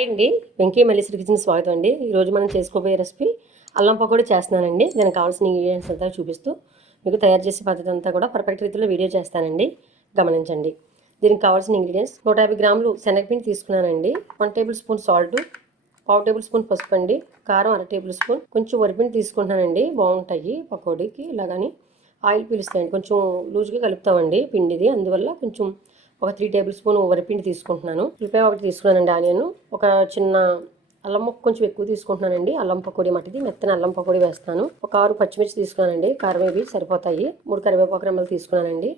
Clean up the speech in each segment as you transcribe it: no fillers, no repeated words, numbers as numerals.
Hi అండి, Venky Malleswari kitchen స్వాగతం అండి. ఈరోజు మనం చేసుకోబోయే రెసిపీ అల్లం పకోడీ చేస్తున్నానండి. దానికి కావాల్సిన ఇంగ్రీడియంట్స్ అంతా చూపిస్తూ మీకు తయారు చేసే పద్ధతి అంతా కూడా పర్ఫెక్ట్ రీతిలో వీడియో చేస్తానండి, గమనించండి. దీనికి కావాల్సిన ఇంగ్రీడియంట్స్ 150 గ్రాములు శనగపిండి తీసుకున్నానండి, 1 table spoon salt, 1/2 table spoon పసుపు అండి, కారం 1/2 టేబుల్ స్పూన్, కొంచెం వరిపిండి తీసుకుంటున్నానండి, బాగుంటాయి పకోడీకి. ఇలాగని ఆయిల్ పీలుస్తాయండి, కొంచెం లూజ్గా కలుపుతామండి పిండిది, అందువల్ల కొంచెం ఒక 3 టేబుల్ స్పూన్ వరిపిండి తీసుకుంటున్నాను. ఉల్లిపాయ ఒకటి తీసుకున్నానండి, ఆనియన్, ఒక చిన్న అల్లం ముక్క కొంచెం ఎక్కువ తీసుకుంటున్నానండి. అల్లం పకోడీ మట్టిది మెత్తని అల్లం పకోడీ వేస్తాను. ఒక 6 పచ్చిమిర్చి తీసుకున్నానండి, కారం ఇవి సరిపోతాయి. 3 కరివేపాకు రెమ్మలు తీసుకున్నానండి.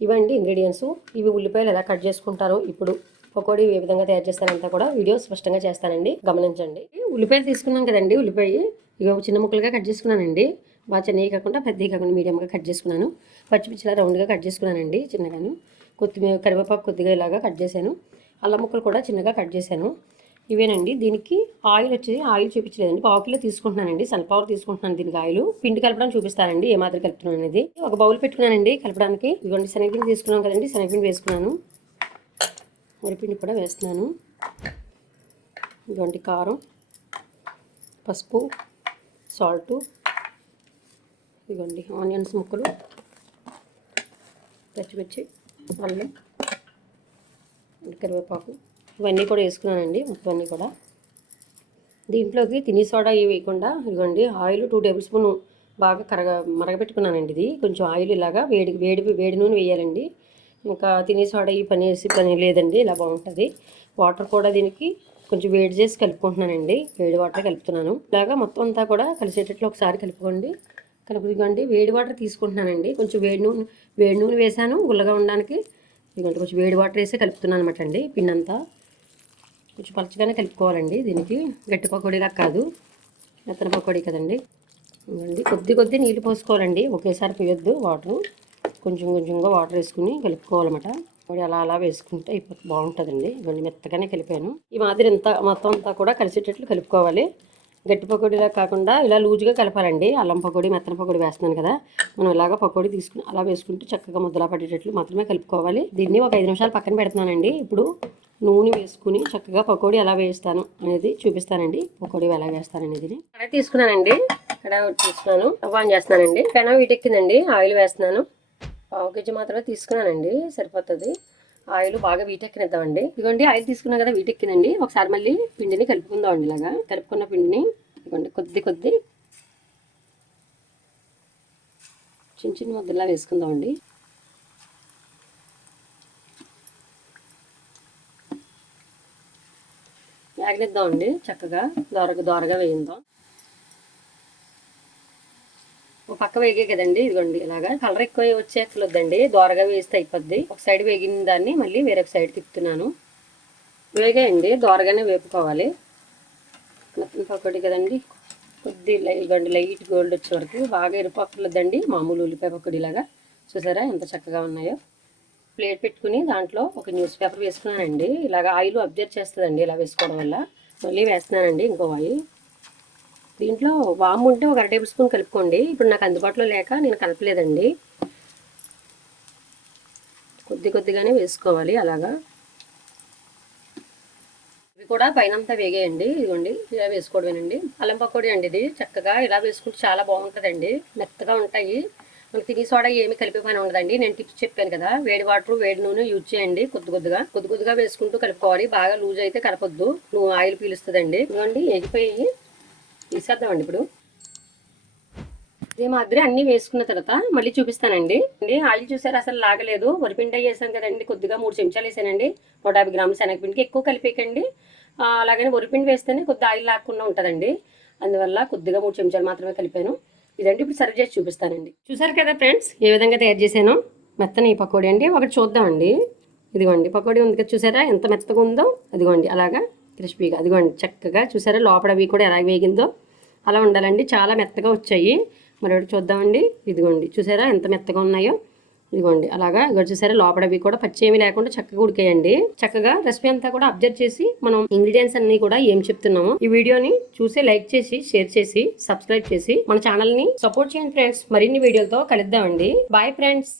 ఇవండి ఇంగ్రీడియంట్స్. ఇవి ఉల్లిపాయలు ఎలా కట్ చేసుకుంటారో, ఇప్పుడు పకోడీ ఏ విధంగా తయారు చేస్తారంతా కూడా వీడియో స్పష్టంగా చేస్తానండి, గమనించండి. ఉల్లిపాయలు తీసుకున్నాం కదండి, ఉల్లిపాయ ఇవి చిన్న ముక్కలుగా కట్ చేసుకున్నానండి. బాగా చిన్నవి కాకుండా పెద్దవి కాకుండా మీడియంగా కట్ చేసుకున్నాను. పచ్చిమిర్చిలా రౌండ్గా కట్ చేసుకున్నానండి చిన్నగాను. కొత్తిమీర కరివేపాకు కొద్దిగా ఇలాగా కట్ చేశాను. అల్లం ముక్కలు కూడా చిన్నగా కట్ చేశాను. ఇవేనండి. దీనికి ఆయిల్ చూపించలేదండి, 1/2 కిలో తీసుకుంటున్నానండి. సన్ఫ్లవర్ తీసుకుంటున్నాను. దీనికి ఆయిల్ పిండి కలపడం చూపిస్తానండి, ఏ మాదిరి కలుపుతున్నాను అనేది. ఒక బౌల్ పెట్టుకున్నానండి కలపడానికి. ఇదిగోండి శనగపిండి తీసుకున్నాం కదండి, శనగపిండి వేసుకున్నాను. వరిపిండి కూడా వేస్తున్నాను. ఇదిగోండి కారం, పసుపు, సాల్టు, ఇదిగోండి ఆనియన్స్ ముక్కలు, పచ్చిమిర్చి, అల్లం, కరివేపాకు, ఇవన్నీ కూడా వేసుకున్నానండి. మొత్తం అన్నీ కూడా దీంట్లోకి తిని సోడా ఇవి వేయకుండా ఇదిగోండి ఆయిల్ 2 టేబుల్ స్పూన్ బాగా మరగపెట్టుకున్నానండి. ఇది కొంచెం ఆయిల్ ఇలాగా వేడి నూనె వేయాలండి. ఇంకా తిని సోడా ఈ పని లేదండి, ఇలా బాగుంటుంది. వాటర్ కూడా దీనికి కొంచెం వేడి చేసి కలుపుకుంటున్నానండి, వేడి వాటర్ కలుపుతున్నాను. ఇలాగా మొత్తం అంతా కూడా కలిసేటట్లు ఒకసారి కలుపుకోండి. వేడి వాటర్ తీసుకుంటున్నానండి. కొంచెం వేడి నూనె వేసాను గుల్లగా ఉండడానికి. ఇదిగోండి కొంచెం వేడి వాటర్ వేసి కలుపుతున్నాను అనమాట అండి. పిండి అంతా కొంచెం పలచగానే కలుపుకోవాలండి. దీనికి గట్టి పకోడీలా కాదు, మెత్తన పకోడీ కదండి. ఇదిగోండి కొద్ది నీళ్ళు పోసుకోవాలండి, ఒకేసారి పోయొద్దు. వాటరు కొంచెంగా వాటర్ వేసుకుని కలుపుకోవాలన్నమాట. అలా వేసుకుంటే బాగుంటుందండి. ఇవన్నీ మెత్తగానే కలిపాను. ఈ మాదిరి మొత్తం అంతా కూడా కలిసేటట్లు కలుపుకోవాలి. గట్టి పకోడీలా కాకుండా ఇలా లూజుగా కలపాలండి. అల్లం పకోడీ మెత్తన పకోడీ వేస్తున్నాను కదా, మనం ఇలాగ పకోడీ తీసుకుని అలా వేసుకుంటే చక్కగా ముద్దలా పడేటట్లు మాత్రమే కలుపుకోవాలి. దీన్ని ఒక 5 నిమిషాలు పక్కన పెడుతున్నానండి. ఇప్పుడు నూనె వేసుకుని చక్కగా పకోడీ ఎలా వేస్తాను అనేది చూపిస్తానండి. పకోడీ ఎలా వేస్తాను అనేది కడాయి తీసుకున్నానండి. కడాయి తీసుకున్నాను, స్టవ్ ఆన్ చేస్తున్నానండి. పెనం వీటెక్కిందండి, ఆయిల్ వేస్తున్నాను. 1/2 కేజీ మాత్రమే తీసుకున్నానండి, సరిపోతుంది. ఆయిల్ బాగా వీటెక్కినిద్దామండి. ఇదిగోండి ఆయిల్ తీసుకున్నాం కదా, వీటెక్కిందండి. ఒకసారి మళ్ళీ పిండిని కలుపుకుందామండి. ఇలాగా కలుపుకున్న పిండిని ఇదిగోండి కొద్ది చిన్న ముద్దలా వేసుకుందామండి. వేగనిద్దామండి, చక్కగా దోరగా వేయిందాం. ఒక పక్క వేగే కదండి, ఇదిగోండి ఇలాగా కలర్ ఎక్కువ వచ్చేయట్లేదండి, దోరగా వేస్తే అయిపోద్ది. ఒక సైడ్ వేగిన దాన్ని మళ్ళీ వేరొక సైడ్ తిప్పుతున్నాను. వేగాయండి, దోరగానే వేపుకోవాలి. మొత్తం పకోడీ కదండి, ఇదిగోండి లైట్ గోల్డ్ వచ్చే వరకు బాగా ఎరుపక్కర్లేదండి. మామూలు ఉల్లిపాయ పకోడీలాగా. చూసారా ఎంత చక్కగా ఉన్నాయో. ప్లేట్ పెట్టుకుని దాంట్లో ఒక న్యూస్ పేపర్ వేసుకున్నానండి. ఇలాగ ఆయిల్ అబ్జర్వ్ చేస్తుందండి ఇలా వేసుకోవడం వల్ల. మళ్ళీ వేస్తున్నానండి ఇంకో ఆయిల్. దీంట్లో వాము ఉంటే ఒక 1/2 టేబుల్ స్పూన్ కలుపుకోండి. ఇప్పుడు నాకు అందుబాటులో లేక నేను కలపలేదండి. కొద్దిగానే వేసుకోవాలి అలాగా. ఇవి కూడా పైనంతా వేగేయండి. ఇదిగోండి ఇలా వేసుకోవడమేనండి. అల్లం పకోడీ అండి ఇది. చక్కగా ఇలా వేసుకుంటే చాలా బాగుంటుందండి, మెత్తగా ఉంటాయి. మనకి తిని సోడా ఏమి కలిపే పని ఉండదండి. నేను టిప్స్ చెప్పాను కదా, వేడి వాటర్ వేడి నూనె యూజ్ చేయండి. కొద్దిగా వేసుకుంటూ కలుపుకోవాలి. బాగా లూజ్ అయితే కలపొద్దు, నువ్వు ఆయిల్ పీలుస్తుందండి. ఇదిగోండి ఎగిపోయి తీసేద్దామండి. ఇప్పుడు ఇదే మాదిరి అన్నీ వేసుకున్న తర్వాత మళ్ళీ చూపిస్తానండి. ఆయిల్ చూసారు అసలు లాగలేదు. వరిపిండి వేసాను కదండి, కొద్దిగా 3 చెంచాలు వేసానండి. 150 గ్రాముల శనగపిండికి ఎక్కువ కలిపేకండి. అలాగని వరిపిండి వేస్తేనే కొద్దిగా ఆయిల్ లాక్కుండా ఉంటుందండి, అందువల్ల కొద్దిగా 3 చెంచాలు మాత్రమే కలిపాను. ఇదంటే ఇప్పుడు సర్వ్ చేసి చూపిస్తానండి. చూసారు కదా ఫ్రెండ్స్, ఏ విధంగా తయారు చేశాను మెత్తని పకోడీ అండి. ఒకటి చూద్దామండి. ఇదిగోండి పకోడీ ఉంది కదా, చూసారా ఎంత మెత్తగా ఉందో. అదిగోండి అలాగా క్రిస్పీగా, అదిగోండి చక్కగా చూసారా లోపల అవి కూడా ఎలా వేగిందో. అలా ఉండాలండి, చాలా మెత్తగా వచ్చాయి. మరొకటి చూద్దామండి. ఇదిగోండి చూసారా ఎంత మెత్తగా ఉన్నాయో. ఇదిగోండి అలాగా ఇక్కడ చూసారా లోపలవి కూడా పచ్చి ఏమీ లేకుండా చక్కగా ఉడికాయండి. చక్కగా రెసిపీ అంతా కూడా అబ్జర్వ్ చేసి మనం ఇంగ్రీడియంట్స్ అన్ని కూడా ఏం చెప్తున్నామో ఈ వీడియోని చూసి లైక్ చేసి షేర్ చేసి సబ్స్క్రైబ్ చేసి మన ఛానల్ ని సపోర్ట్ చేయండి ఫ్రెండ్స్. మరిన్ని వీడియోలతో కలుద్దామండి. Bye friends.